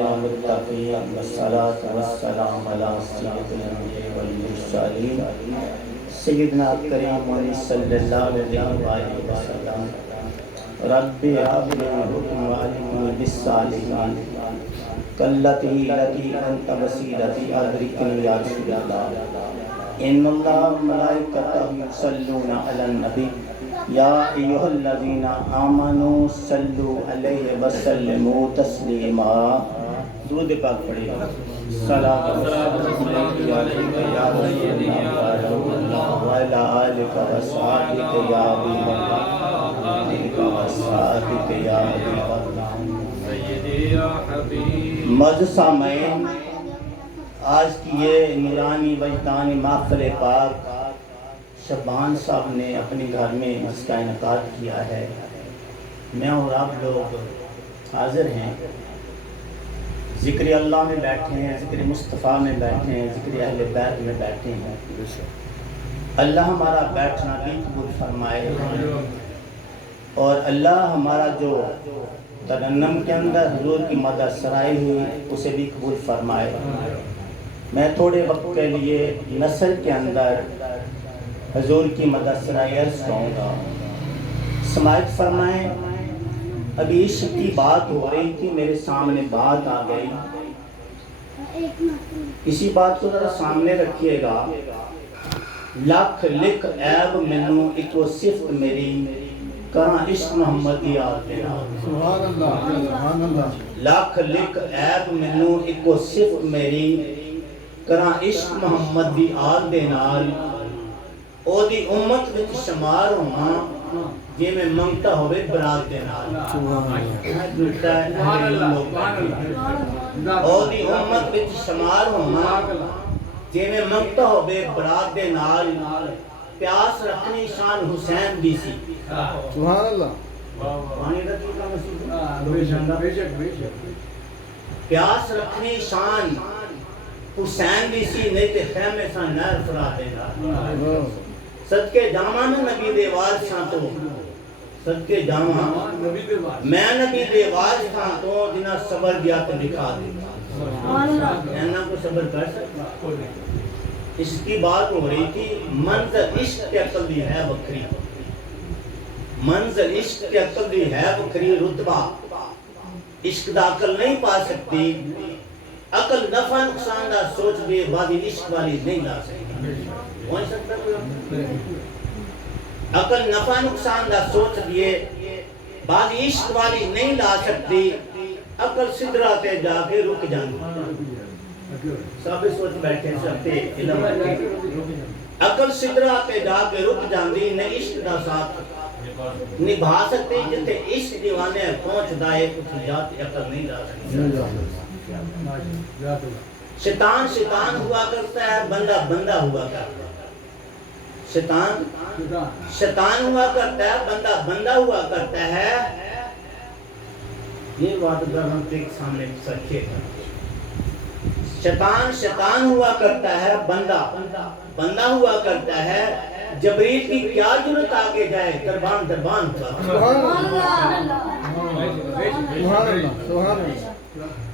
المتقين والصلاة والسلام على سيد الأنبياء والمرسلين سيدنا الكريم صلى الله عليه وسلم رب هب لي حكما وألحقني بالصالحين كالتي أنت وسيلتي أدركني يا رسول الله إن الله وملائكته يصلون على النبي يا أيها الذين آمنوا صلوا عليه وسلموا تسليما درود پاک پڑھیے صلاۃ والسلام علیک یا سیدی یا رسول اللہ وعلی آلک وصحبک یا حبیب اللہ آلک وصحبک یا حبیب اللہ سیدی یا حبیب معزز سامعین، آج کی یہ نورانی وجدانی محفل پاک شبان صاحب نے اپنے گھر میں اس کا انعقاد کیا ہے۔ میں اور آپ لوگ حاضر ہیں، ذکر اللہ میں بیٹھے ہیں، ذکر مصطفیٰ میں بیٹھے ہیں، ذکر اہل بیت میں بیٹھے ہیں۔ اللہ ہمارا بیٹھنا بھی قبول فرمائے اور اللہ ہمارا جو ترنم کے اندر حضور کی مدد سرائی ہوئی اسے بھی قبول فرمائے۔ میں تھوڑے وقت کے لیے نثر کے اندر حضور کی مدد سرائی عرض کروں گا، سماعت فرمائیں۔ ابھی عشق کی بات ہو رہی تھی، میرے سامنے بات آ گئی، اسی بات کو ذرا سامنے رکھیے گا۔ لکھ لکھ عیب مینوں اکو صفت میری، کہاں عشق محمد دی یاد دے نال۔ سبحان اللہ سبحان اللہ۔ لکھ لکھ عیب مینوں اکو صفت میری، کہاں عشق محمد دی یاد دے نال۔ او دی امت وچ شمار ہونا جے میں منگتا ہوئے برات دے نال۔ او دی امت وچ شمار ہونا جے میں منگتا ہوئے برات دے نال۔ پیاس رکھنی شان حسین دی سی۔ سبحان اللہ۔ پیاس رکھنی شان حسین دی سی، نہیں تے خیمے سا نہر فرا دے نال۔ صدقے جاواں نبی دے وارثاں تو، صدقے جاواں میں نبی دے وارثاں تو، جنہاں صبر دیا تو دکھا دے۔ اینا کو صبر کر سکتا؟ اس کی بات ہو رہی تھی، منزل عشق کے عقل دی ہے بکری، منزل عشق کے عقل دی ہے بکری، رتبہ عشق دا عقل نہیں پا سکتی، عقل نفع نقصان دا سوچ دے، بازی عشق والی نہیں لا سکتی۔ ہو سکتا کوئی عقل نفع نقصان دا سوچ دیے، بازی عشق والی نہیں لا سکتی، عقل سدرہ تے جا کے رک جاندی۔ سب سوچ بیٹھے سب تے علم عقل سدرہ تے جا کے رک جاندی، نہ عشق دا ساتھ نبھا سکتے، جتے عشق دیوانے پہنچ دائے کچھ جاتے عقل نہیں لا سکتے۔ شیطان شیطان ہوا کرتا ہے، بندہ بندہ ہوا کرتا ہے۔ شیطان شیطان ہوا کرتا ہے، بندہ بندہ ہوا کرتا ہے۔ یہ بات اگر ہم ایک سامنے سچے ہیں، شیطان شیطان ہوا کرتا ہے، بندہ بندہ ہوا کرتا ہے۔ جبریل کی کیا ضرورت آگے جائے، دربان دربان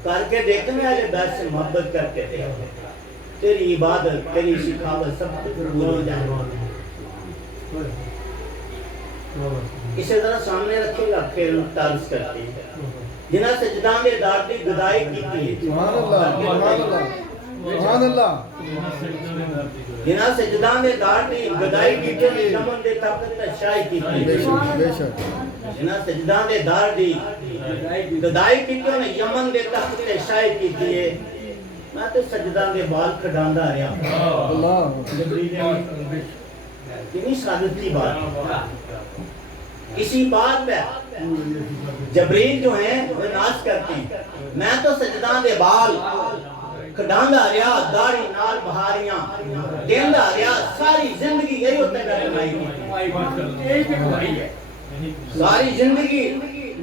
کر کے دیکھنے والے بیت سے محبت کر کے دیکھ، تیری عبادت تیری سکھاوت سب کچھ پورا ہو جائے۔ اسے ذرا سامنے رکھے گا، پھر تعارف کرتے ہیں۔ جنہاں سجدان دے دار دی گدائی کی تھی، سبحان اللہ سبحان اللہ، جنہاں سجدان دے دار دی گدائی کی تھی، یمن دے طاقت شاہی کی تھی۔ جنہاں سجدان دے دار دی گدائی کی تھی، انہیں یمن دے طاقت شاہی کی تھی۔ میں تو سجدان دے بال کھڑاندہ رہا اللہ جبریل کتنی سعادت کی بات، اسی بات پہ جبریل جو ہیں وہ ناز کرتے ہیں۔ میں تو سجدان دے بال کھڑاندہ رہا، داڑھی نال بہاریاں دیندہ رہا، ساری زندگی یہی ہوتا ہے کمائی کی، ساری زندگی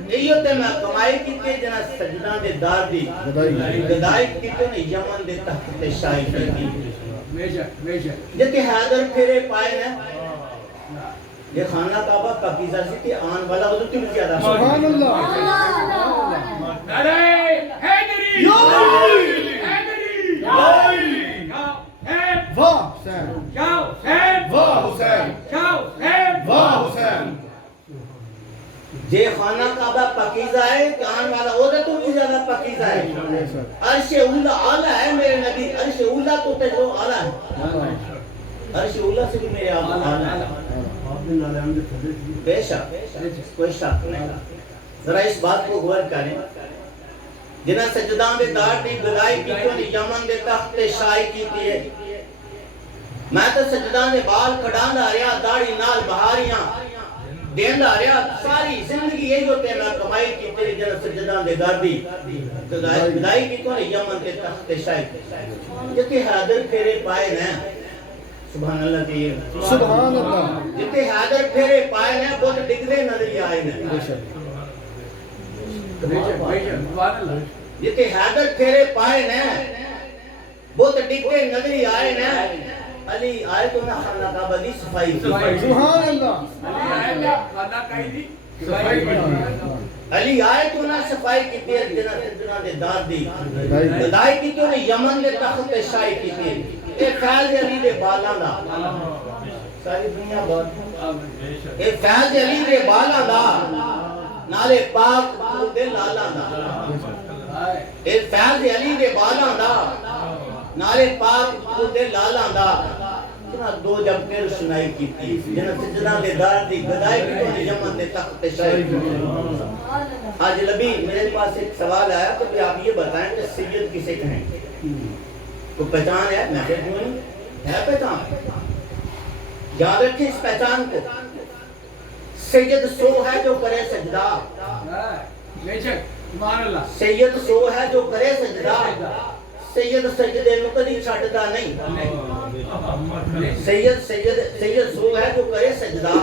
یہی ہوتا ہے میں کمائی کی تھی۔ جنہاں سجدان دے دار دی گدائی کی تھی، انہیں یمن دے تحت شاہی کی تھی۔ جتے حیدر پھرے پائے ہیں، یہ خانہ کعبہ پاکیزہ سی تھی، آن والا حضرت بھی زیادہ سبحان اللہ۔ نعرہ حیدری چیز ہے. عرش اولا اعلیٰ ہے میرے نبی. عرش اولا تو جو اعلیٰ ہے, عرش اولا سے بھی میرے آپ اعلیٰ ہے. بے شک کوئی شک نہیں. ذرا اس بات کو غور کریں. جنہیں سجدان دے دار دی گدائی کی تو یمن دے تخت شاہی کی تھی. میں تو سجدان دے بال کھڑان دا رہا, داڑھی نال بہاریاں دین دا رہا, ساری زندگی یہ جو تے میں کمائی کی تھی. جنہیں سجدان دے دار دی گدائی کی تو یمن دے تخت شاہی کی جتے حیدر پھیرے پائے نا. سبحان اللہ کی سبحان اللہ. جتے حیدر پھیرے پائے نا بہت ڈگلے نظری آئے نا. جتے حیدر پھیرے پائے نا بہت ڈگلے نظری آئے نا. علی آئے تو نہ خانہ کعبہ دی صفائی کی. سبحان اللہ. علی آئے تو نہ صفائی کی تھی. جنہ دے دار دی گدائی کی تو یمن دے تخت شاہی کی تھی. اے فیض علی دے بالاں دا ساری دنیا بات. اے فیض علی دے بالاں دا نالے پاک دے لالاں دا. اے فیض علی دے بالاں دا نالے پاک دے لالاں دا. دو جب پھر سنائی کی تھی. جنہ سجدہ دے دار دی گدائی کی تو یمن دے تخت شاہی کی تھی. آج لبی میرے پاس ایک سوال آیا تو آپ یہ بتائیں کہ سید کسے کہیں تو پہچان ہے. میں کہتا ہوں ہے پہچان. یاد رکھیں اس پہچان کو. سید سو ہے جو کرے سجدہ. سید سو ہے جو کرے سجدہ. سید سجدے نو کدی چھڈدا نہیں. سید سو ہے جو کرے سجدہ.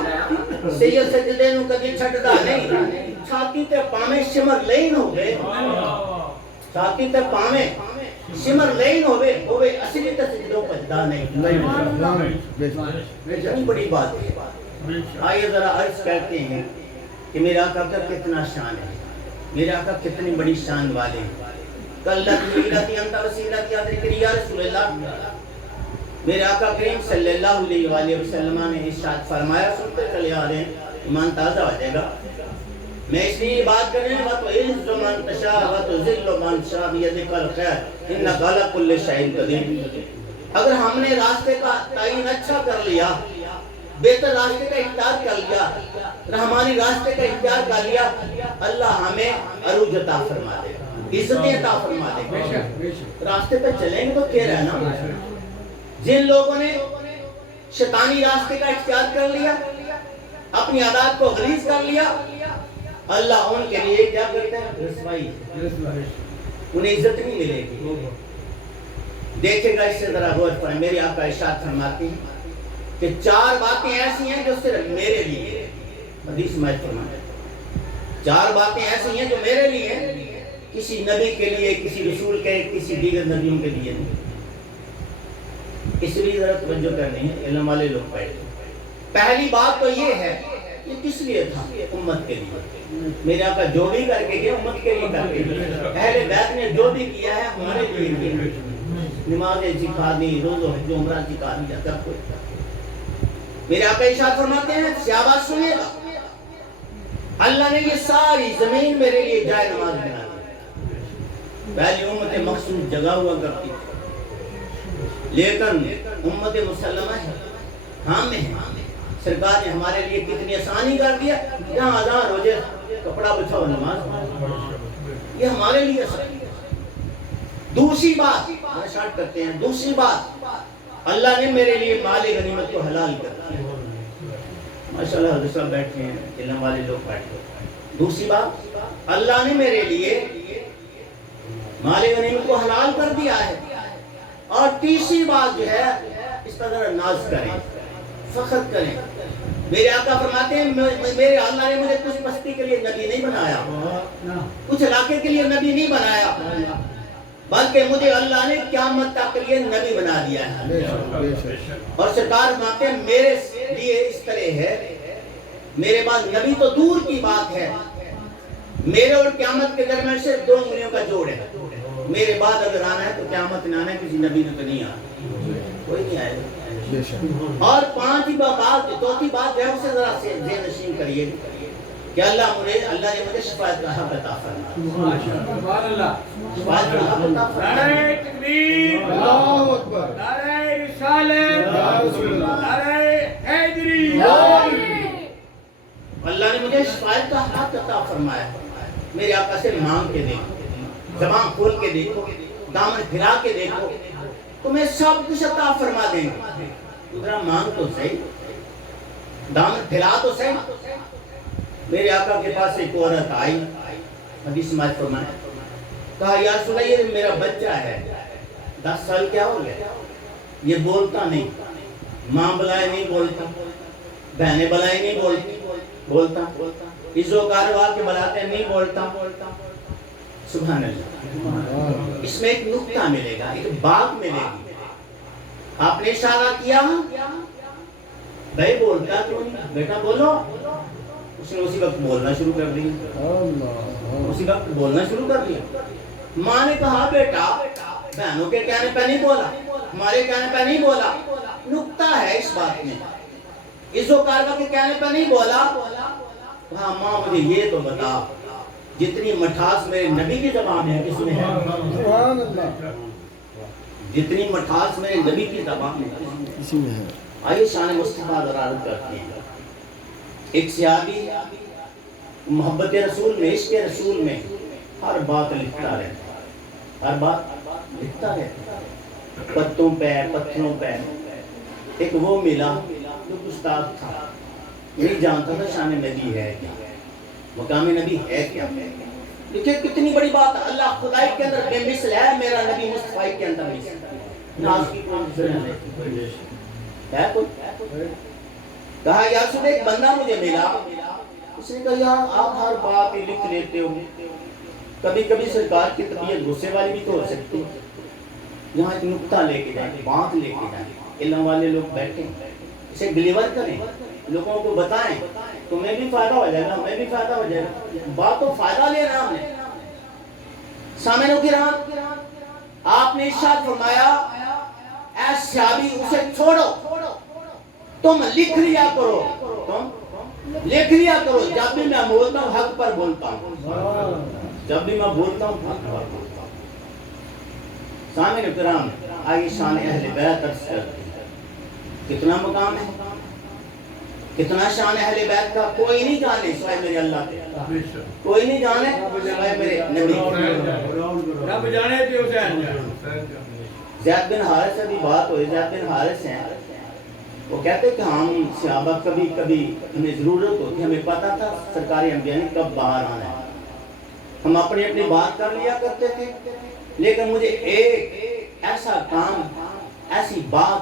سید سجدے نو کدی چھڈدا نہیں. چھاتی تے پاویں شمر لین ہوے, چھاتی تے پاویں شمر لین ہوے اصلی تے سجدوں پجدا نہیں. بہت بڑی بات ہے. آئیے ذرا عرض کرتے ہیں کہ میرے آقا کا کتنا شان ہے. میرے آقا کتنی بڑی شان والے ہیں. کلت ویلتی انت وسیلتی ادرکنی یا رسول اللہ. میرے آقا کریم صلی اللہ علیہ وآلہ وسلم نے ارشاد فرمایا, سنتے چلے آ رہے ہیں ایمان تازہ ہو جائے گا. میں اس لیے بات کر رہے ہیں وَتُعِزُّ مَن تَشَاءُ وَتُذِلُّ مَن تَشَاءُ بِيَدِكَ الْخَيْرُ إِنَّكَ عَلَىٰ كُلِّ شَيْءٍ قَدِيرٌ. اگر ہم نے راستے کا تعین اچھا کر لیا, بہتر راستے کا اختیار کر لیا, رحمانی راستے کا اختیار کر لیا, اللہ ہمیں عروج عطا فرما دے گا, عزتیں عطا فرما دے گا. راستے پہ چلیں گے تو کیا رہنا. جن لوگوں نے شیطانی راستے کا اختیار کر لیا, اپنی عادات کو غلیظ کر لیا, اللہ ان کے لیے کیا کرتا ہے, رسوائی. انہیں عزت نہیں ملے گی. دیکھے گا اس سے ذرا غور فرمائیں. میرے آقا ارشاد فرماتے ہیں کہ 4 باتیں ایسی ہیں جو صرف میرے لیے, حدیث میں فرمایا 4 باتیں ایسی ہیں جو میرے لیے ہیں, کسی نبی کے لیے, کسی رسول کے, کسی دیگر نبیوں کے لیے نہیں. اس لیے ذرا توجہ کرنی ہے, علم والے لوگ بیٹھے. پہلی بات تو یہ ہے, یہ کس لیے تھا, امت کے لیے. میرے آقا جو بھی کر کے گئے امت کے لیے کر کے گئے. اہل بیت نے جو بھی کیا ہے ہمارے لیے کیا. نمازیں سکھا دی, روزہ حج عمرہ سکھا دیا, سب کچھ. میرے آقا ارشاد فرماتے ہیں, شاباش سنیے گا, اللہ نے یہ ساری زمین میرے لیے جائے نماز بنا دی. پہلی امت مخصوص جگہ ہوا کرتی تھی, لیکن امت مسلمہ ہے, ہم ہیں. سرکار نے ہمارے لیے کتنی آسانی کر دیا. جہاں اذان ہو جائے کپڑا بچھاؤ نماز. یہ ہمارے لیے آسانی. دوسری بات شارٹ کرتے ہیں. دوسری بات, اللہ نے میرے لیے مال غنیمت کو حلال کر دیا. ماشاءاللہ حضرت صاحب بیٹھے ہیں, علم والے لوگ بیٹھے ہیں. دوسری بات, اللہ نے میرے لیے مال غنیمت کو حلال کر دیا ہے. اور تیسری بات جو ہے, اس پر ذرا ناز کریں, فخر کریں. میرے آقا فرماتے ہیں میرے اللہ نے مجھے کچھ بستی کے لیے نبی نہیں بنایا, کچھ علاقے کے لیے نبی نہیں بنایا, بلکہ مجھے اللہ نے قیامت تک کے لیے نبی بنا دیا ہے. اور سرکار فرماتے ہیں میرے لیے اس طرح ہے, میرے بعد نبی تو دور کی بات ہے, میرے اور قیامت کے درمیان صرف 2 انگلیوں کا جوڑ ہے. میرے بعد اگر آنا ہے تو قیامت نہ آنا ہے, کسی نبی نے تو نہیں آنا, کوئی نہیں آئے گا. اور 5 بات, چوتھی بات جو ہے اسے ذرا ذہن نشین کریے. کہ اللہ نے مجھے شفاعت کا حق عطا فرمایا. سبحان اللہ. شفاعت کا حق عطا فرمایا. نعرہ تکبیر، اللہ اکبر، نعرہ رسالت، یا رسول اللہ، نعرہ حیدری. اللہ نے مجھے شفاعت کا حق عطا فرمایا. میرے آقا سے مانگ کے دیکھو، زبان کھول کے دیکھو، دامن پھیلا کے دیکھو، تمہیں سب کچھ عطا فرما دیں گے. ذرا مانگ تو صحیح، دامن پھیلا تو صحیح. میرے آقا کے پاس ایک عورت آئی، حدیث میں فرمایا، کہا یا رسول اللہ یہ میرا بچہ ہے، 10 سال کیا ہو گیا، یہ بولتا نہیں، ماں بلائے نہیں بولتا، بہنیں بلائے نہیں بولتا، عزو کاروا کے بلاتے نہیں بولتا. سبحان اللہ. اس میں ایک نقطہ ملے گا، ایک بات ملے گی. آپ نے اشارہ کیا، بھائی بولتا کیوں نہیں، بیٹا بولو. اس نے اسی وقت بولنا شروع کر دیا، اسی وقت بولنا شروع کر دیا. ماں نے کہا بیٹا بہنوں کے کہنے پہ نہیں بولا، ہمارے کہنے پہ نہیں بولا. نقطہ ہے اس بات میں، عزو کاروا کے کہنے پہ نہیں بولا. ہاں ماں مجھے یہ تو بتا، جتنی مٹھاس میرے نبی کی زبان ہے کس میں ہے؟ سبحان اللہ. جتنی مٹھاس میرے نبی کی زبان ہے اسی میں ہے. آئیے شان مصطفیٰ درارت کرتے ہیں. ایک صحابی محبت رسول میں، عشق رسول میں ہر بات لکھتا رہتا، ہر بات لکھتا رہتا، پتوں پہ پتھروں پہ. ایک وہ ملا جو استاد تھا، نہیں جانتا تھا شان نبی ہے کیا، مقام نبی ہے کیا. دیکھیں کتنی بڑی بات. اللہ خدائی کے اندر بے مثل ہے، میرا نبی مصطفیٰ کے اندر مثل ناز کی کوئی مثل نہیں ہے. کوئی کہا یا رسول ایک بندہ مجھے ملا، اس نے کہا یار آپ ہر بات ہی لکھ لیتے ہو، کبھی کبھی سرکار کی طبیعت غصے والی بھی تو ہو سکتی، یہاں ایک نقطہ لے کے جائیں، بات لے کے جائیں. علم والے لوگ بیٹھیں، اسے ڈیلیور کریں، لوگوں کو بتائیں، تمہیں بھی فائدہ ہو جائے گا، ہمیں بھی فائدہ ہو جائے گا. بات تو فائدہ لینا ہم نے. سامعین کرام، آپ نے ارشاد فرمایا اے صحابی اسے چھوڑو، تم لکھ لیا کرو، تم لکھ لیا کرو. جب بھی میں بولتا ہوں حق پر بولتا ہوں، جب بھی میں بولتا ہوں حق پر بولتا ہوں. سامعین کرام، آئیے شان اہل بیت عرض کرتے ہیں. کتنا مقام ہے، کتنا شان اہل بیت کا کوئی نہیں جانے سوائے میرے اللہ کے، کوئی نہیں جانے سوائے میرے نبی کے. رب جانے تھے حسین. زید بن حارث سے بھی بات ہوئی. زید بن حارث ہیں، وہ کہتے کہ ہم صحابہ کبھی کبھی ہمیں ضرورت ہوتی، ہمیں پتا تھا سرکاری انبیاء نے کب باہر آنا ہے، ہم اپنی اپنی بات کر لیا کرتے تھے. لیکن مجھے ایک ایسا کام، ایسی بات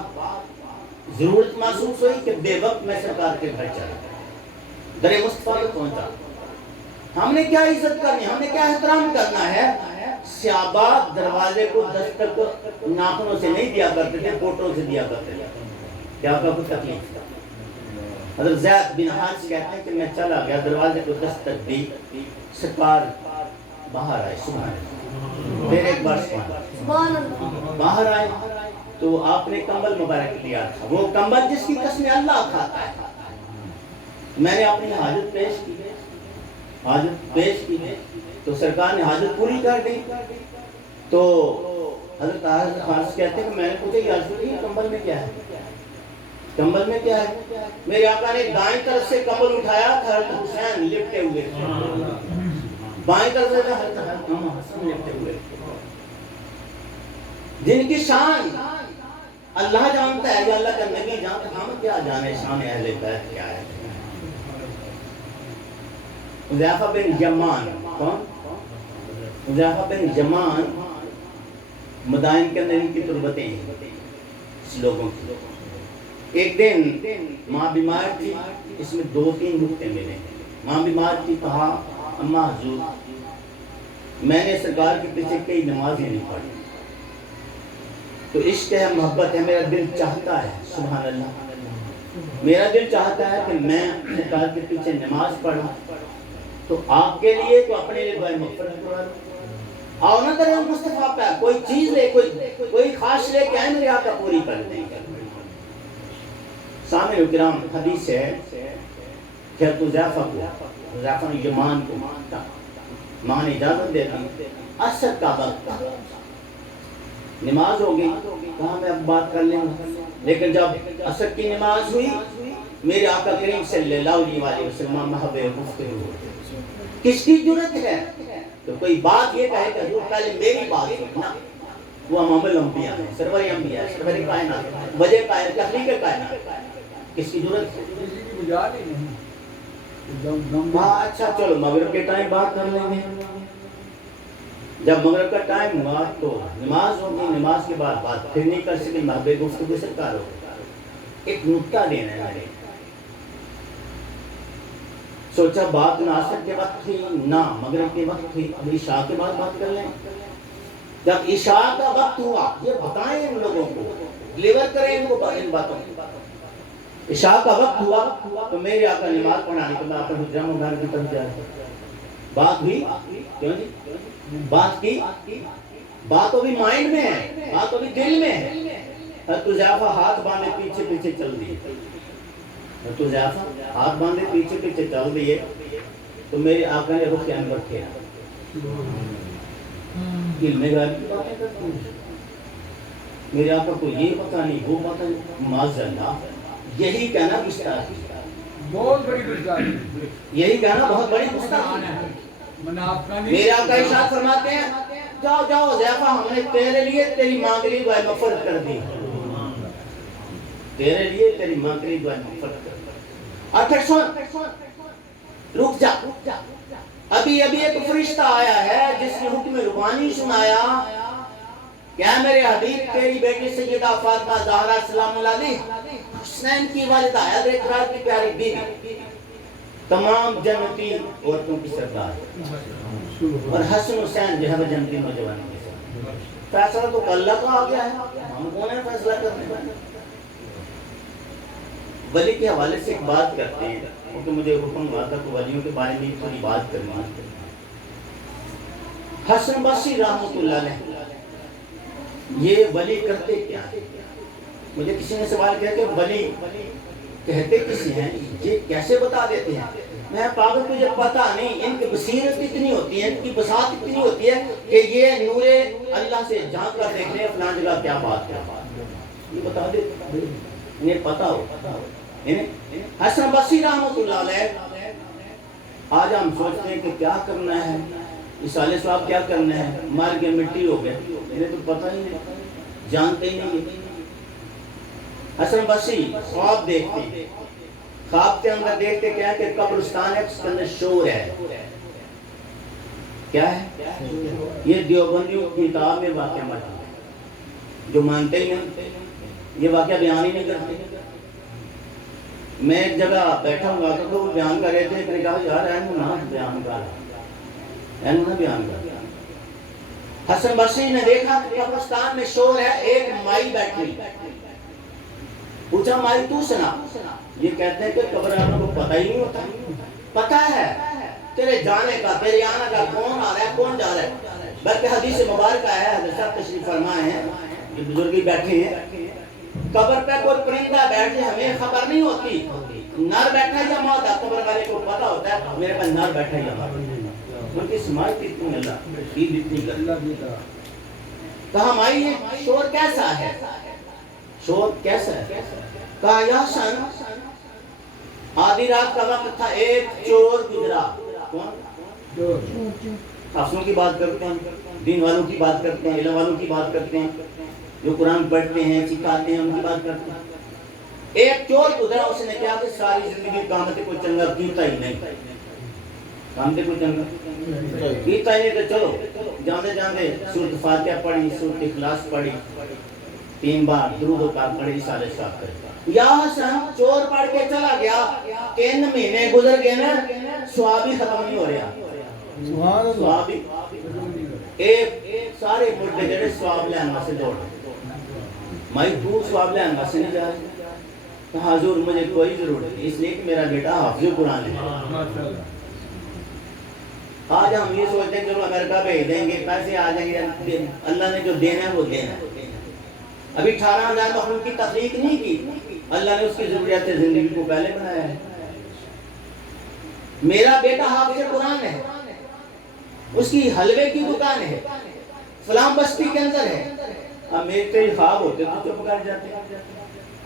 ضرورت محسوس ہوئی کہ بے وقت میں سرکار کے گھر چلا، در مصطفیٰ کو پہنچا. ہم نے کیا عزت کرنی، ہم نے کیا احترام کرنا ہے. صحابہ دروازے کو دستک ناخنوں سے نہیں دیا کرتے تھے، فوٹو سے دیا کرتے تھے. کیا آپ کا کچھ تکلیف تھا؟ حضرت زید بن حارث کہتے ہیں کہ میں چلا گیا، دروازے کو دستک دی، سرکار باہر آئے. سبحان اللہ. پھر ایک بار باہر آئے تو آپ نے کمبل مبارک دیا تھا، وہ کمبل جس کی قسم اللہ کھاتا ہے. میں نے اپنی حاجت پیش کی تو سرکار نے حاجت پوری کر دی. تو حضرت حارث کہتے ہیں کہ میں نے پوچھا یا رسول اللہ کمبل میں کیا ہے، کمبل میں کیا ہے. میرے آقا نے دائیں طرف سے کمبل اٹھایا تھا، حضرت حسین لپٹے ہوئے تھے، بائیں طرف سے حضرت حسین لپٹے ہوئے تھے. جن کی شان اللہ جانتا ہے یا اللہ کا نبی جانتا ہے، ہم کیا جانے شان اہل بیت کیا ہے. حذیفہ بن یمان، کون؟ حذیفہ بن یمان مدائن کے اندر ان کی تربتیں ہیں اس لوگوں کی. ایک دن ماں بیمار تھی، اس میں 2-3 نقطے ملے. ماں بیمار تھی، کہا اماں حضور میں نے سرکار کے پیچھے کئی نمازیں نہیں پڑھی، تو عشق ہے، محبت ہے، میرا دل چاہتا ہے، سبحان اللہ، میرا دل چاہتا ہے کہ میں سرکار کے پیچھے نماز پڑھوں. تو آپ کے لیے تو اپنے لیے دعائیں مغفرت کرا لو. آؤ نا در مصطفیٰ پہ کوئی چیز لے، کوئی خواہش لے کے آئے، میرے آقا پوری کر دیں گے. سامعین کرام، حدیث ہے کہ حضرت حذیفہ کو حذیفہ نے یمان کو مانتا، ماں نے اجازت دے دی، عصر کا وقت تھا، نماز ہو گئی، کہاں میں اب بات کر لیں گا، لیکن جب عصر کی نماز ہوئی میرے آقا کریم صلی اللہ علیہ وسلم محب گفتگو ہوئی، کس کی جرت ہے تو کوئی بات یہ کہے کہ حضور پہلے میری بات سننا، وہ امام الانبیاء ہے، سرور انبیاء ہے، سرور کائنات، وجہ کائنات، تخلیق کائنات، کس کی جرت ہے؟ ہاں اچھا چلو مغرب کے ٹائم بات کر لیں گے، جب مغرب کا ٹائم ہوا تو نماز ہوگی، نماز کے بعد بات پھر نہیں کر سکے، محب گفتگو سے کار ہو، ایک نکتہ دینا ہے میرے، سوچا بات نہ عصر کے وقت تھی نہ مغرب کے وقت تھی، اب عشاء کے بعد بات کر لیں، جب عشاء کا وقت ہوا یہ بتائیں ان لوگوں کو، ڈلیور کریں ان کو ان باتوں، عشاء کا وقت ہوا تو میرے آقا نماز پڑھانے تو میں اپنے حجرہ میں گھر کی طرف جا رہا، بات ہوئی کیوں جی، بات کی، بات تو بھی مائنڈ میں ہے، بات تو بھی دل میں ہے، حضرت حذیفہ ہاتھ باندھے پیچھے پیچھے چل دیے، حضرت حذیفہ ہاتھ باندھے پیچھے پیچھے چل دیے تو میرے آقا نے رخ انور کیا، دل میں غائب کی باتیں کرتے ہیں، میرے آقا کو یہ پتہ نہیں وہ پتہ نہیں، معاذاللہ یہی کہنا گستاخی، بہت بڑی گستاخی، یہی کہنا بہت بڑی گستاخی ہے، میرے آقا ارشاد فرماتے ہیں جاؤ جاؤ حذیفہ ہم نے تیرے لیے تیری ماں کے لیے دعائے مغفرت کر دی، تیرے لیے تیری ماں کے لیے دعائے مغفرت کر دی، اور پھر سن رک جا، ابھی ابھی ایک فرشتہ آیا ہے جس نے حکم ربانی سنایا کہ اے میرے حبیب تیری بیٹی سیدہ فاطمہ زہرا سلام اللہ علیہ حسین کی والدہ حضرت اقرار کی پیاری بیوی تمام جنتی عورتوں کی سردار اور حسن حسین جو ہے وہ جنتی نوجوانوں کے ساتھ، فیصلہ تو اللہ کا آ گیا ہے، ہم کون ہیں فیصلہ کرنے والے؟ ولی کے حوالے سے ایک بات کرتے ہیں کیونکہ مجھے حکم ہوا تھا کہ ولیوں کے بارے میں تھوڑی بات کرنا، حسن بصری رحمۃ اللہ علیہ یہ ولی کرتے کیا ہیں؟ مجھے کسی نے سوال کیا کہ ولی کہتے کسی ہیں، یہ کیسے بتا دیتے ہیں؟ میں پاگل تجھے پتا نہیں، ان کی بصیرت اتنی ہوتی ہے، ان کی بساط اتنی ہوتی ہے کہ یہ نور اللہ سے جھانک کر دیکھ لیں فلان جگہ کیا بات ہے، یہ بتا دیتے، انہیں پتا ہو، حسن بصری رحمۃ اللہ علیہ آج ہم سوچتے ہیں کہ کیا کرنا ہے، اصالہ ثواب کیا کرنا ہے، مار کے مٹی ہو گئے، انہیں تو پتہ ہی نہیں، جانتے ہی نہیں۔ حسن بصری خواب دیکھتے ہیں، خواب کے اندر دیکھتے کیا ہے کہ قبرستان ہے اس کے اندر شور ہے، کیا ہے یہ دیوبندیوں کی کتاب میں واقعہ موجود ہے، جو مانتے ہی نہیں یہ واقعہ بیان ہی نہیں کرتے۔ میں ایک جگہ بیٹھا ہوا تو وہ بیان کر رہے تھے کہ کہا یار اینو نہ بیان کر، اینو نہ بیان کر۔ حسن بصری نے دیکھا کہ قبرستان میں شور ہے، ایک مائی بیٹھی، پوچھا مائی تو سنا، یہ کہتے ہیں کہ قبر والوں کو پتہ ہی نہیں ہوتا، پتہ ہے تیرے جانے کا تیرے آنے کا، کون آ رہا ہے کون جا رہا ہے، بلکہ حدیث مبارکہ ہے، حضرت صاحب تشریف فرمائے ہیں، یہ بزرگی بیٹھے ہیں، قبر پہ کوئی پرندہ بیٹھے ہمیں خبر نہیں ہوتی، نر بیٹھا یا مادہ، قبر والے کو پتہ ہوتا ہے میرے پاس نر بیٹھا یا مادہ، ان کی سماعت اتنی اللہ عید اتنی کر، کہا مائی یہ شور کیسا ہے، شور کیسا ہے؟ کہا یا حسن آدھی رات کا وقت تھا، ایک چور گزرا، کون؟ افسروں کی بات کرتے ہیں، دین والوں کی بات کرتے ہیں، علم والوں کی بات کرتے ہیں، جو قرآن پڑھتے ہیں سکھاتے ہیں ان کی بات کرتے ہیں، ایک چور گزرا، اس نے کیا کہ ساری زندگی کامتے کوئی چنگا کیتا ہی نہیں، کامتے کوئی چنگا کیتا ہی نہیں، تو چلو جاندے جاندے سورۃ فاتحہ پڑھی، سورۃ اخلاص پڑھی، 3 بار درود و پاک پڑھی، سارے صاف کرے، یا حسن چور پڑھ کے چلا گیا، 3 مہینے گزر گئے نا، ثواب ہی ختم نہیں ہو رہا، ثواب ہی ایک سارے مردے جڑے ثواب لینا سے دوڑ، میں تو ثواب لینا سے نہیں جا رہا، کہا حضور مجھے کوئی ضرورت نہیں، اس لیے کہ میرا بیٹا حافظ قرآن ہے، آج ہم یہ سوچتے ہیں چلو امریکہ بھیج دیں گے، پیسے آ جائیں گے، اللہ نے جو دینا ہے وہ دینا ہے، ابھی 18,000 مخلوق کی تخلیق نہیں کی، اللہ نے اس کی ضروریات زندگی کو پہلے بنایا ہے، میرا بیٹا حافظ قرآن ہے، اس کی حلوے کی دکان ہے، فلاں بستی کے اندر ہے. اب میرے کئی خواب ہوتے تو چپ کر جاتے.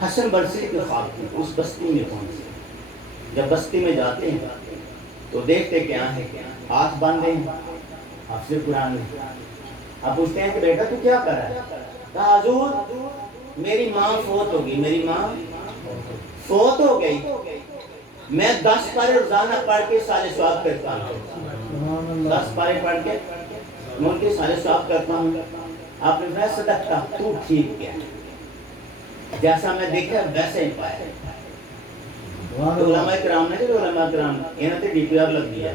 حسن بصری کے خواب تھے، اس بستی میں پہنچے. جب بستی میں جاتے ہیں تو دیکھتے کیا ہے، ہاتھ باندھے ہیں حافظ قرآن میں. اب پوچھتے ہیں کہ بیٹا تو کیا کر رہا ہے؟ کہا حضور میری ماں فوت ہو گئی، میری ماں فوت ہو گئی، میں 10 پارے روزانہ پڑھ کے سارے ثواب کرتا ہوں. 10 پارے پڑھ کے میں ان کے سارے ثواب کرتا ہوں. آپ نے فرمایا صدقہ، تو ٹھیک کیا، جیسا میں دیکھا ویسا ہی پایا. علماء کرام نے جو علماء کرام انہوں نے ڈی پی آر لگ دیا،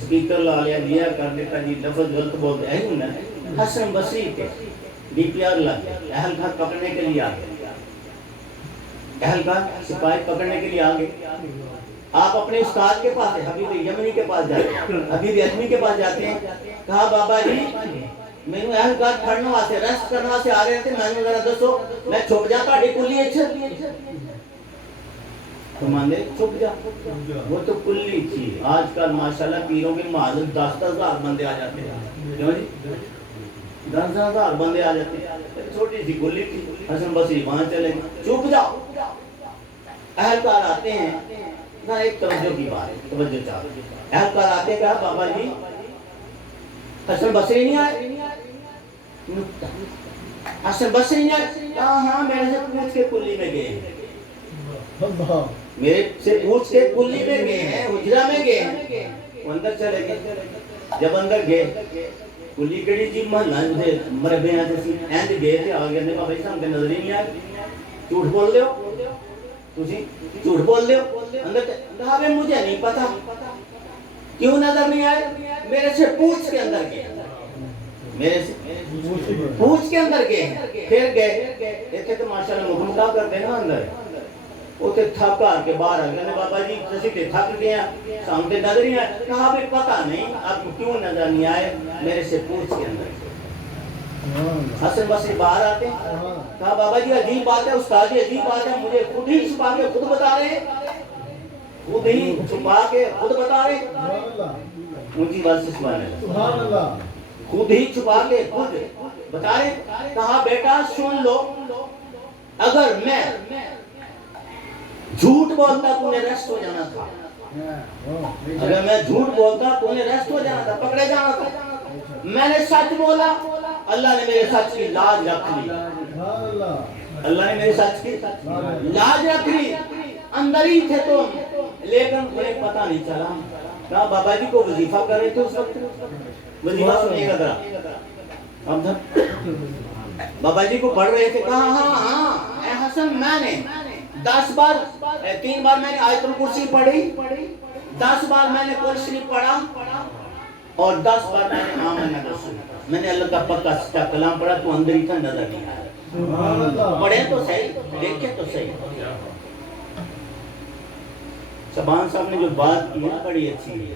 سپیکر لا لیا کرنے کا جی لفظ غلط بولتے ہیں انہوں نے. حسن بصری کے ڈی پی آر لگ گیا، اہل گھر پکڑنے کے لیے آگے، اہل گھر سپاہی پکڑنے کے لیے آگے. آپ اپنے استاد کے پاس حبیب یمنی کے پاس جاتے ہیں، حبیب یمنی کے پاس جاتے ہیں. کہا بابا جی میں نے اہل گھر پڑھنے واسطے ریسٹ کرنے واسطے آ رہے تھے، میں نے ذرا دسو میں چھپ جاتا ڈی کلی اچھا تو مانے چھپ جا. وہ تو کلی تھی. آج کل ماشاءاللہ پیروں کے معاذ 10,000 بندے آ جاتے ہیں. کیوں جی 10,000 بندے آ جاتے ہیں. چھوٹی سی کلی تھی. حسن بصری وہاں چلے گئے، چھپ جاؤ. اہلکار آتے ہیں نہ، ایک توجہ کی بات ہے، توجہ چاہتے ہیں. اہلکار آتے ہیں کہا بابا جی حسن بصری نہیں آئے؟ حسن بصری نہیں آئے؟ کہا ہاں میرے سے پوچھ کے کلی میں گئے ہیں، میرے سے پوچھ کے کلی میں گئے ہیں، حجرہ میں گئے ہیں. وہ اندر چلے گئے. جب اندر گئے کلی کڑی جی محلہ سے مربے ہیں جیسی اینج گئے تھے. آگے نے بابا جی سامنے نظر ہی نہیں آئے. جھوٹ بول دے ہو تجھے، جھوٹ بول دے ہو. اندر کہا بے مجھے نہیں پتا کیوں نظر نہیں آئے. میرے سے پوچھ کے اندر گئے، میرے سے پوچھ کے اندر گئے. پھر گئے ایتھے تو ماشاءاللہ مکمکا کرتے نا اندر. وہ تے تھک کر کے باہر آ گئے. بابا جی تسی تے تھک گئے ہیں، سامنے نظر نہیں آئے. کہا بے پتہ نہیں آپ کو کیوں نظر نہیں آئے، میرے سے پوچھ کے اندر گئے. حسن بصری باہر آتے ہیں. کہا بابا جی عجیب بات ہے استاد جی، عجیب بات ہے، مجھے خود ہی چھپا کے خود بتا رہے ہیں، خود ہی چھپا کے خود بتا رہے ہیں. اونچی بات سے سبحان اللہ. خود ہی چھپا کے خود بتا رہے ہیں. کہا بیٹا سن لو، اگر میں جھوٹ بولتا تو نے ریسٹ ہو جانا تھا. اگر میں جھوٹ بولتا تو نے ریسٹ ہو جانا تھا، پکڑے جانا تھا. میں نے سچ بولا، اللہ نے میرے سچ کی لاج رکھ لی. اللہ نے میرے سچ کی لاج رکھ لی. اندر ہی تھے تم لیکن مجھے پتہ نہیں چلا. کہا بابا جی کو وظیفہ کر رہے تھے اس وقت، وظیفہ سنیے گا ذرا. اب بابا جی کو پڑھ رہے تھے. کہا ہاں اے حسن میں نے 10 بار 3 بار میں نے آیت الکرسی پڑھی، 10 بار میں نے قرآن شریف پڑھا اور 10 بار میں نے آمنا رسول. میں نے اللہ کا پکا سچا کلام پڑھا. تو اندر ہی تھا، نظر نہیں آیا. پڑھے تو صحیح، دیکھے تو صحیح. شبان صاحب نے جو بات کی ہے بڑی اچھی ہے.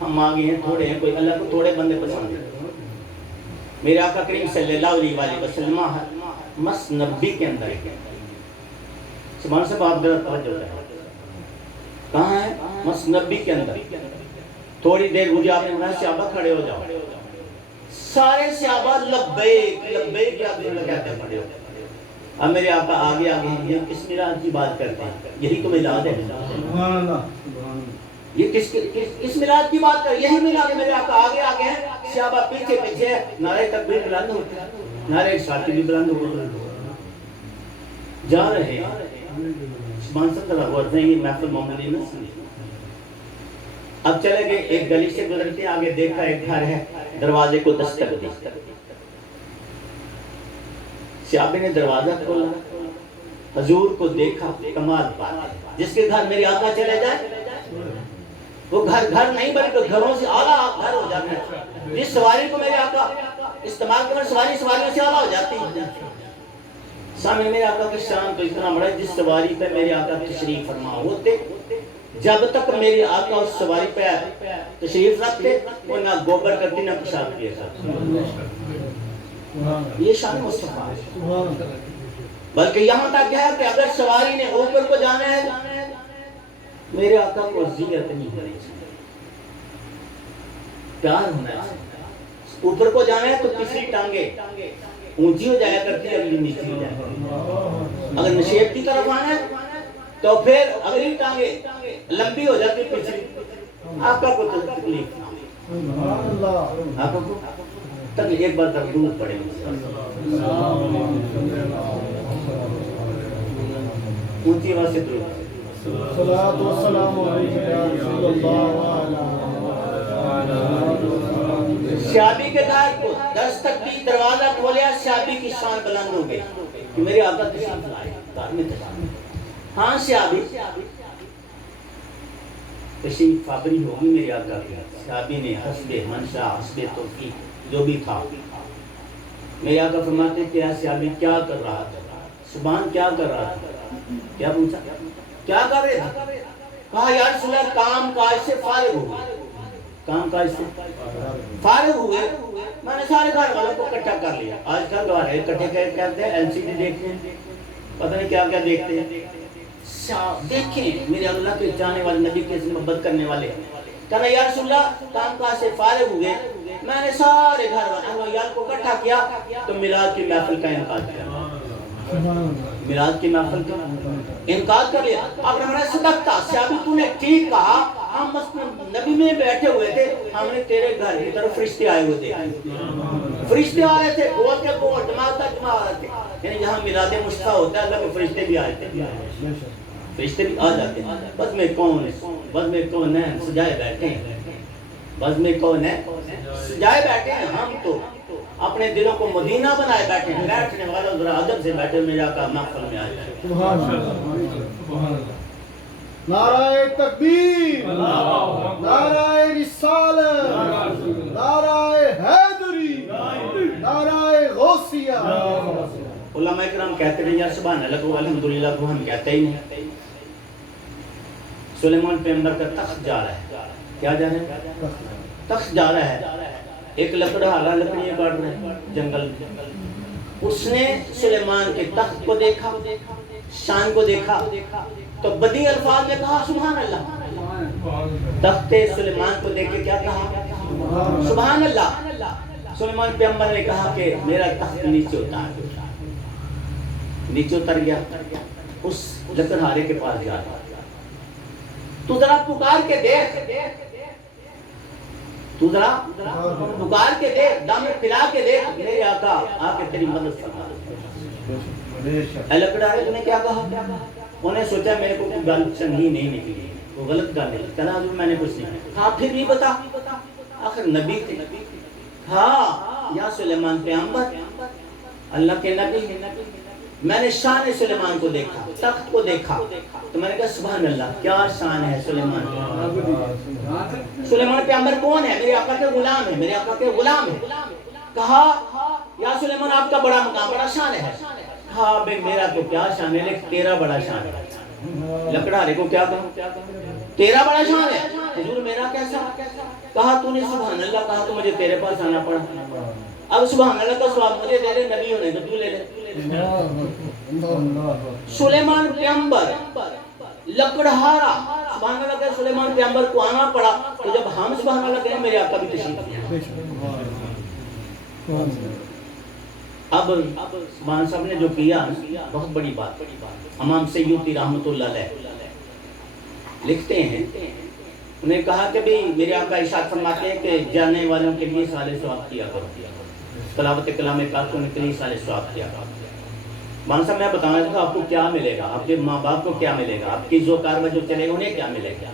ہم آگے ہیں، تھوڑے ہیں، کوئی اللہ کو تھوڑے بندے پسند ہیں. میرے آقا کریم صلی اللہ علیہ وسلم مسنبی کے اندر ہے. شبان صاحب آپ ذرا توجہ ہے، کہاں ہے؟ مسنبی کے اندر. تھوڑی دیر مجھے آپ نے کہا صحابہ کھڑے ہو جاؤ. سارے صحابہ لبیک لبیک کیا دل لگاتے ہیں کھڑے ہو. اب میرے آقا آگے آگے ہیں، یہ کس میلاد کی بات کرتے ہیں؟ یہی تو میلاد ہے. یہ کس میلاد کی بات کر؟ یہی میلاد ہے. میرے آقا آگے آگے ہیں، صحابہ پیچھے پیچھے. نعرہ تکبیر بلند ہوتے ہیں، نعرہ اشارتی بھی بلند ہوتے ہیں. جا رہے ہیں سبحان اللہ بولتے ہیں. یہ محفل محمدی میں سنی. اب چلے گئے، ایک گلی سے گزرتے ہیں، آگے دیکھا ایک گھر ہے. دروازے کو دستک دی. صحابی نے دروازہ کھولا، حضور کو دیکھا. کمال بات ہے، جس کے گھر میرے آقا چلے جائے وہ گھر گھر نہیں بلکہ گھروں سے اعلیٰ گھر ہو جاتا ہے. جس سواری کو میرے آقا استعمال کرنے، سواریوں سے اعلیٰ ہو جاتی ہے. سامنے میرے آقا کا شان تو اتنا بڑا ہے، جس سواری پہ میرے آقا تشریف فرما ہوتے، جب تک میرے آقا اس سواری پہ تشریف رکھتے وہ نہ گوبر کرتی نہ پیشاب کیا کرتے. یہ شان مصطفیٰ ہے. بلکہ یہاں تک ہے کہ اگر سواری نے اوپر کو جانا ہے میرے آقا کو اذیت نہیں ہونی چاہیے، پیار ہونا چاہیے۔ اوپر کو جانا ہے تو پچھلی ٹانگیں اونچی ہو جایا کرتی ہے، اگلی نیچی ہو جایا کرتی۔ اگر نشیب کی طرف آنا ہے تو پھر اگلی ٹانگیں لمبی ہو جاتی پچھلی۔ آقا کو تو تکلیف آقا کو تکلیف، ایک بار درود پڑھیں اونچی آواز سے درود۔ صلاۃ و سلام علیک یا رسول اللہ۔ شعبی کے گھر کو دستک دی، دروازہ کھولیا، شعبی کی شان بلند ہو گئی کہ میرے آقا تشریف لائے گھر میں تشریف۔ ہاں شعبی تشریف فابری ہوگی میرے آقا کی۔ شعبی نے حسب منشا حسب توفیق جو بھی تھا، میرے آقا فرماتے ہیں کہ اے شعبی کیا کر رہا تھا؟ سبحان کیا کر رہا تھا؟ کیا پوچھا؟ کیا کر رہے تھے؟ کہا یا رسول اللہ کام کاج سے فارغ ہوئے، کام کاج سے فارغ ہوئے، میں نے سارے گھر والوں کو اکٹھا کر لیا۔ آج کل گھر اکٹھے کرتے ہیں، ایل سی ڈی دیکھتے ہیں، پتہ نہیں کیا کیا دیکھتے ہیں۔ دیکھیں میرے اللہ کے جانے والے نبی کے محبت کرنے والے، کہا یا رسول اللہ کام کاج سے فارغ ہوئے، میں نے سارے گھر والوں کو اکٹھا کیا تو میلاد کی محفل کا انعقاد کیا، میلاد کی محفل کا انعقاد کر لیا۔ آپ نے ہمارا صدقتا شعبی تو نے ٹھیک کہا، ہم مسجد نبی میں بیٹھے ہوئے تھے، ہم نے تیرے گھر کی طرف فرشتے آئے ہوئے تھے، فرشتے آ رہے تھے گول کے گول، جماعت جمع آ رہے تھے، یعنی جہاں میلاد مصطفیٰ ہوتا ہے اللہ کے فرشتے بھی آئے تھے، فرشتے بھی آ جاتے ہیں۔ بس میں کون ہے، بس میں کون ہے، سجائے بیٹھے ہیں، بس میں کون ہے، سجائے بیٹھے ہیں۔ ہم تو اپنے دلوں کو مدینہ بنائے بیٹھے ہیں، بیٹھنے والا ذرا ادب سے بیٹھے، میرے آقا محفل میں آ جائے۔ سبحان اللہ، نعرہ تکبیر، نعرہ رسالت، نعرہ حیدری، نعرہ غوثیہ۔ علماء کرام کہتے ہیں یا سبحان اللہ کو الحمدللہ کو ہم کہتے ہی نہیں۔ سلیمان پیغمبر کا تخت جا رہا ہے، کیا جا رہا ہے؟ تخت جا رہا ہے، ایک لکڑہارا لکڑیاں کاٹ رہے ہیں جنگل میں۔ اس نے سلیمان کے تخت کو دیکھا، شان کو دیکھا تو بدی الفاظ میں کہا سبحان اللہ۔ تخت سلیمان کو دیکھ کے کیا کہا؟ سبحان اللہ۔ سلیمان پیغمبر نے کہا کہ میرا تخت نیچے اتار، نیچے اتر گیا، اس لکڑہارے کے پاس جا رہا، تو ذرا پکار کے دیکھ، تو ذرا پکار کے دیکھ، دم پھیلا کے دیکھ، میرے آقا آ کے تیری مدد فرما دے۔ اے لکڑہارے نے کیا کہا؟ انہیں سوچا میرے کو کوئی گل چنگی نہیں نکلی، وہ غلط گل نہیں، کہا حضور میں نے کچھ نہیں کہا، پھر بھی بتا، آخر نبی تھے۔ ہاں یا سلیمان پیغمبر اللہ کے نبی، میں نے شان سلیمان کو دیکھا، تخت کو دیکھا تو میں نے کہا سبحان اللہ کیا شان ہے سلیمان کی۔ سلیمان پیغمبر کون ہے؟ میرے آقا کے غلام ہے، میرے آقا کے غلام ہے۔ کہا یا سلیمان آپ کا بڑا مقام، بڑا شان ہے۔ ہاں بے میرا تو کیا شان ہے لیکن تیرا بڑا شان ہے۔ لکڑہارے کو کیا کہا؟ تیرا بڑا شان ہے، حضور میرا کیسا؟ کہا تو نے سبحان اللہ کہا تو مجھے تیرے پاس آنا پڑا، اب سبحان اللہ کا ثواب مجھے دے دے، نبی ہونے تو تو لے لے۔ سلیمان پیغمبر لکڑہارا، سبحان اللہ کہ سلیمان پیغمبر کو آنا پڑا، تو جب ہم سبحان اللہ کہیں میرے آقا بھی تشریف لیا۔ اب مان صاحب نے جو کیا بہت بڑی بات، امام سیوطی رحمۃ اللہ علیہ لکھتے ہیں، انہیں کہا کہ بھی میرے آقا ارشاد فرماتے ہیں کہ جانے والوں کے لیے سال ثواب کیا کرو، تلاوت کلام پاک کو کے لیے سال ثواب کیا کرو۔ مان صاحب میں بتانا چاہتا ہوں آپ کو کیا ملے گا، آپ کے ماں باپ کو کیا ملے گا، آپ کی جو کارواں جو چلے گا انہیں کیا ملے گا۔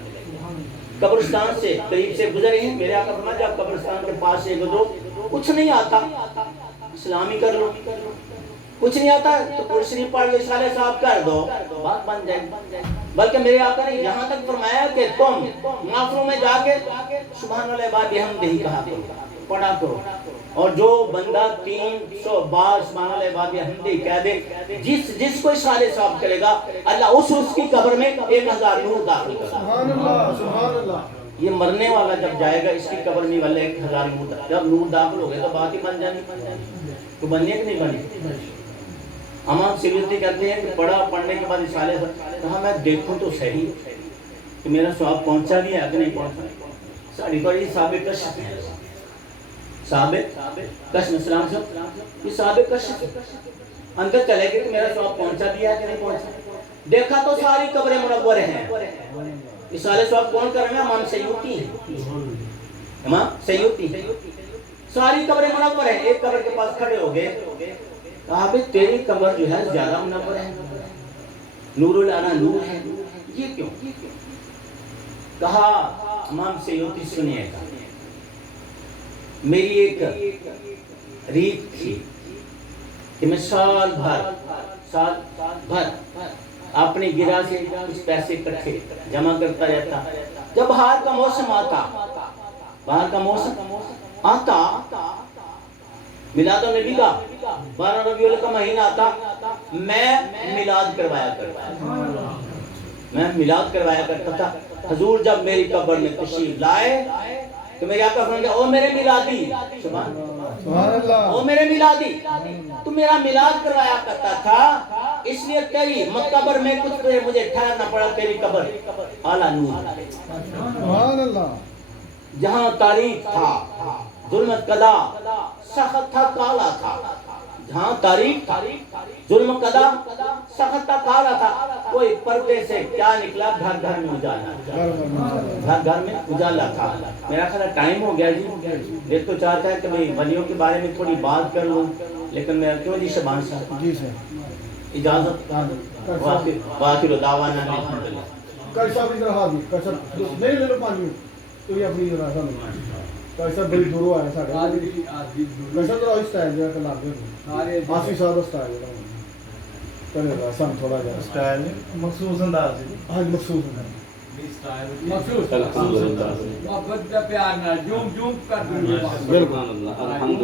قبرستان سے قریب سے گزرے ہیں، میرے آقا فرماتے ہیں آپ قبرستان کے پاس سے گزرو، کچھ نہیں آتا اسلامی کر لو، کچھ نہیں آتا تو قرآن شریف پڑھ لو، رسالہ صاحب کر دو، بات بن جائے۔ بلکہ میرے آقا نے یہاں تک فرمایا کہ تم محفلوں میں جا کے سبحان اللہ بعد حمدہ کہا کرو، پڑھا کرو، اور جو بندہ 300 بار سبحان اللہ بعد حمدہ کہہ دے، جس کو رسالہ صاحب کرے گا اللہ اس کی قبر میں 1000 نور داخل کرے گا۔ سبحان اللہ، سبحان اللہ۔ یہ مرنے والا جب جائے گا اس کی قبر میں والے 1000 نور، جب نور داخل ہو گئے تو بات ہی بن جانی، تو بنی ہے کہ نہیں بنی؟ امام سیوطی کہتے ہیں کہ پڑھنے کے بعد رسالہ کہا میں دیکھوں تو صحیح، کہ میرا سواب پہنچا بھی ہے کہ نہیں پہنچا. ساڑھی بڑی ثابت کشف ہے. ثابت کشف اسلام سے یہ ثابت کشف اندر چلے گئے کہ میرا سواب پہنچا بھی ہے کہ نہیں پہنچا. دیکھا تو ساری قبریں منور ہیں. یہ سارے سواب کون کر رہے ہیں؟ امام سیوطی ہیں. امام سیوطی ساری قبریں منور ہیں. ایک قبر کے پاس کھڑے ہو گئے, کہا بھئی تیری قبر جو ہے زیادہ منور ہے, نور العلا نور ہے, یہ کیوں؟ کہا امام سیوطی سنیے گا, میری ایک ریت تھی کہ میں سال بھر اپنی گرا سے کچھ پیسے اکٹھے جمع کرتا رہتا. جب بہار کا موسم آتا میلاد النبی کا 12 ربیع الاول کا مہینہ آتا, میں میلاد کروایا کرتا تھا. حضور جب میری قبر میں تشریف لائے تو میرے آقا فرماتے ہیں او میرے میلادی, سبحان اللہ, او میرے میلادی, تو میرا میلاد کروایا کرتا تھا, اس لیے تیری قبر میں کچھ مجھے ٹھہرنا پڑا. تیری قبر اعلیٰ نور, سبحان اللہ. جہاں تاریخ تھا ظلمت کدا, سخت تھا کالا تھا. جہاں تاریخ تھا ظلم کدا, سخت تھا کالا تھا. کوئی پردے سے کیا نکلا, گھر گھر میں اجالا تھا. میرا خیال ٹائم ہو گیا جی. ایک تو چاہتا ہے کہ میں ولیوں کے بارے میں تھوڑی بات کر لوں, لیکن میں کیوں جی شبان صاحب جی سر اجازت. واخر دعوانا الحمدللہ. کیسا بھی رہا بھی کیسا نہیں لے لو 5 منٹ تو یہ اپنی راستہ نہیں کیسا بڑی دورو ہے ساڑھے کیسا تو اس ٹائم جو ہے کہ لاغے آسی سال سٹائل ہے کرے گا سن تھوڑا جا سٹائل مخصوص انداز ہے. ہاں مخصوص انداز محبت کا پیار نہ جوم کر دیں. بالکل.